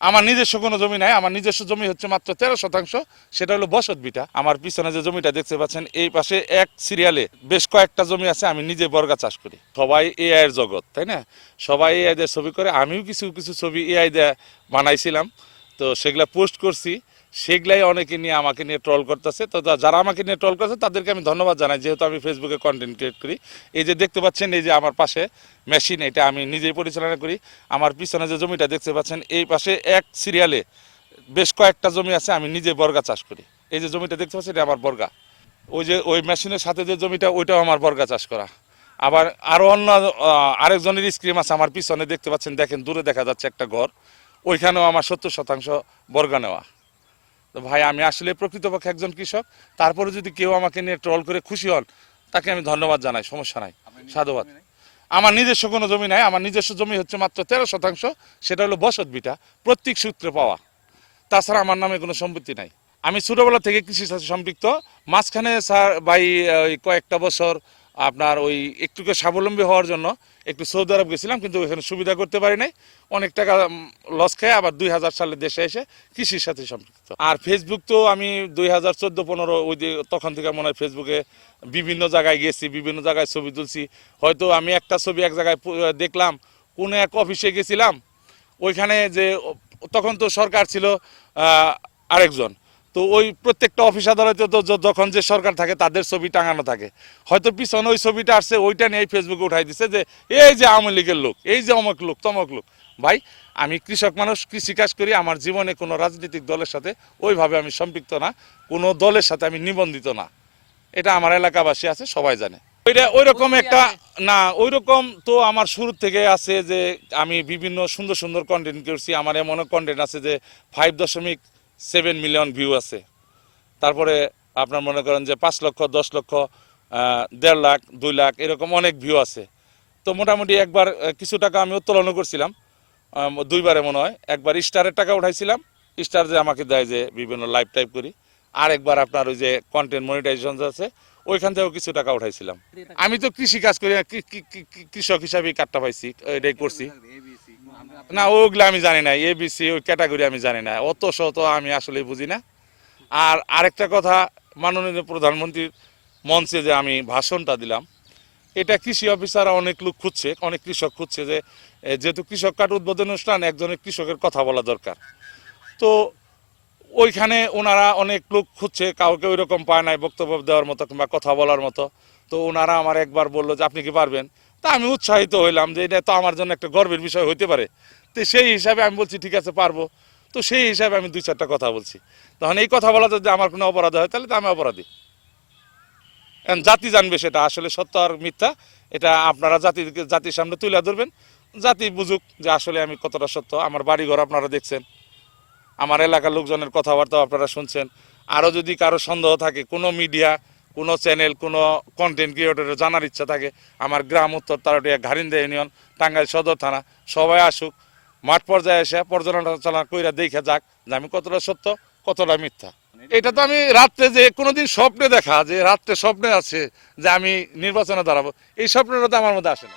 আমার নিজস্ব কোনো জমি নাই, আমার নিজস্ব জমি হচ্ছে মাত্র 13%। সেটা হলো বসত বিটা। আমার পিছনে যে জমিটা দেখতে পাচ্ছেন, এই পাশে এক সিরিয়ালে বেশ কয়েকটা জমি আছে, আমি নিজে বর্গা চাষ করি। সবাই এআই এর জগৎ, তাই না? সবাই এআই দিয়ে ছবি করে, আমিও কিছু কিছু ছবি এআই দিয়ে বানাইছিলাম। তো সেগুলা পোস্ট করছি, সেগুলাই অনেকে নিয়ে আমাকে নিয়ে ট্রল করতেছে। তো যারা আমাকে নিয়ে ট্রল করছে তাদেরকে আমি ধন্যবাদ জানাই, যেহেতু আমি ফেসবুকে কন্টেন্ট ক্রিয়েট করি। এই যে দেখতে পাচ্ছেন, এই যে আমার পাশে মেশিন, এটা আমি নিজেই পরিচালনা করি। আমার পিছনে যে জমিটা দেখতে পাচ্ছেন, এই পাশে এক সিরিয়ালে বেশ কয়েকটা জমি আছে, আমি নিজে বর্গা চাষ করি। এই যে জমিটা দেখতে পাচ্ছেন, এটা আমার বর্গা। ওই যে ওই মেশিনের সাথে যে জমিটা, ওইটাও আমার বর্গা চাষ করা। আবার আরও অন্য আরেকজনের স্ক্রিম আছে আমার পিছনে দেখতে পাচ্ছেন, দেখেন দূরে দেখা যাচ্ছে একটা ঘর, ওইখানেও আমার 70% বর্গা নেওয়া। তো ভাই, আমি আসলে প্রকৃতপক্ষে একজন কৃষক। তারপরে যদি কেউ আমাকে নিয়ে ট্রল করে খুশি হন, তাকে আমি ধন্যবাদ জানাই, সমস্যা নাই, সাধুবাদ। আমার নিজস্ব কোনো জমি নাই, আমার নিজস্ব জমি হচ্ছে মাত্র 13%। সেটা হলো বসত বিটা, প্রত্যেক সূত্রে পাওয়া। তাছাড়া আমার নামে কোনো সম্পত্তি নাই। আমি ছোটবেলা থেকে কৃষির সাথে সম্পৃক্ত। মাঝখানে স্যার ভাই ওই কয়েকটা বছর আপনার ওই একটুকে স্বাবলম্বী হওয়ার জন্য একটু সৌদি আরব গেছিলাম, কিন্তু ওখানে সুবিধা করতে পারি নাই। অনেক টাকা লস খেয়ে আবার 2000 সালে দেশে এসে কৃষির সাথে সম্পৃক্ত। আর ফেসবুক তো আমি 2014-15 ওই যে তখন থেকে মনে হয় ফেসবুকে বিভিন্ন জায়গায় গেছি, বিভিন্ন জায়গায় ছবি তুলছি। হয়তো আমি একটা ছবি এক জায়গায় দেখলাম, কোনো এক অফিসে গেছিলাম, ওইখানে যে তখন তো সরকার ছিল আরেকজন, তো ওই প্রত্যেকটা অফিস আদালতে তো যখন যে সরকার থাকে তাদের ছবি টাঙানো থাকে। হয়তো পিছনে ওই ছবিটা আসছে, ওইটা নিয়ে ফেসবুকে উঠাই দিচ্ছে যে এই যে আওয়ামী লীগের লোক, এই যে অমুক লোক তমক লোক। ভাই, আমি কৃষক মানুষ, কৃষিকাজ করি। আমার জীবনে কোনো রাজনৈতিক দলের সাথে ওইভাবে আমি সম্পৃক্ত না, কোনো দলের সাথে আমি নিবন্ধিত না। এটা আমার এলাকাবাসী আছে, সবাই জানে। ওইটা ওইরকম একটা না, ওইরকম তো আমার শুরু থেকে আছে যে আমি বিভিন্ন সুন্দর সুন্দর কন্টেন্ট করছি। আমার এমন কন্টেন্ট আছে যে 5.7 মিলিয়ন ভিউ আছে। তারপরে আপনার মনে করেন যে 5 লক্ষ, 10 লক্ষ, 1.5 লাখ, 2 লাখ, এরকম অনেক ভিউ আছে। তো মোটামুটি একবার কিছু টাকা আমি উত্তোলনও করছিলাম, দুইবারে মনে হয়। একবার স্টারের টাকা উঠাইছিলাম, স্টার যে আমাকে দেয় যে বিভিন্ন লাইভ টাইপ করি। আর একবার আপনার ওই যে কন্টেন্ট মনিটাইজেশন আছে, ওইখান থেকেও কিছু টাকা উঠাইছিলাম। আমি তো কৃষি কাজ করি, কৃষক হিসাবে কাটটা পাইছি, এটাই করছি। না, ওগুলো আমি জানি না, এবিসি ওই ক্যাটাগরি আমি জানি না, অত শত আমি আসলে বুঝি না। আর আরেকটা কথা, মাননীয় প্রধানমন্ত্রীর মঞ্চে যে আমি ভাষণটা দিলাম, এটা কৃষি অফিসাররা অনেক লোক খুঁজছে, অনেক কৃষক খুঁজছে যে যেহেতু কৃষক কার্ড উদ্বোধন অনুষ্ঠান, একজনের কৃষকের কথা বলা দরকার। তো ওইখানে ওনারা অনেক লোক খুঁজছে, কাউকে ওই রকম পায় নাই বক্তব্য দেওয়ার মতো কিংবা কথা বলার মতো। তো ওনারা আমার একবার বললো যে আপনি কি পারবেন? তা আমি উৎসাহিত হইলাম যে এটা তো আমার জন্য একটা গর্বের বিষয় হইতে পারে। তো সেই হিসাবে আমি বলছি ঠিক আছে, পারবো। তো সেই হিসাবে আমি 2-4টা কথা বলছি। তখন এই কথা বলা যদি আমার কোনো অপরাধ হয়, তাহলে তো আমি অপরাধী। এখন জাতি জানবে সেটা আসলে সত্য আর মিথ্যা। এটা আপনারা জাতির সামনে তুলে ধরবেন, জাতি বুঝুক যে আসলে আমি কতটা সত্য। আমার বাড়িঘর আপনারা দেখছেন, আমার এলাকার লোকজনের কথাবার্তা আপনারা শুনছেন। আরও যদি কারো সন্দেহ থাকে, কোনো মিডিয়া, কোনো চ্যানেল, কোনো কন্টেন্ট ক্রিয়েটরের জানার ইচ্ছা থাকে, আমার গ্রাম উত্তর তারাটিয়া, ঘারিন্দা ইউনিয়ন, টাঙ্গাইল সদর থানা, সবাই আসুক, মাঠ পর্যায়ে এসে পর্যালোচনা কইরা দেখে যাক যে আমি কতটা সত্য, কতটা মিথ্যা। এটা তো আমি রাত্রে যে কোনোদিন স্বপ্নে দেখা, যে রাত্রে স্বপ্নে আছে যে আমি নির্বাচনে দাঁড়াবো, এই স্বপ্নটা তো আমার মধ্যে আসে না।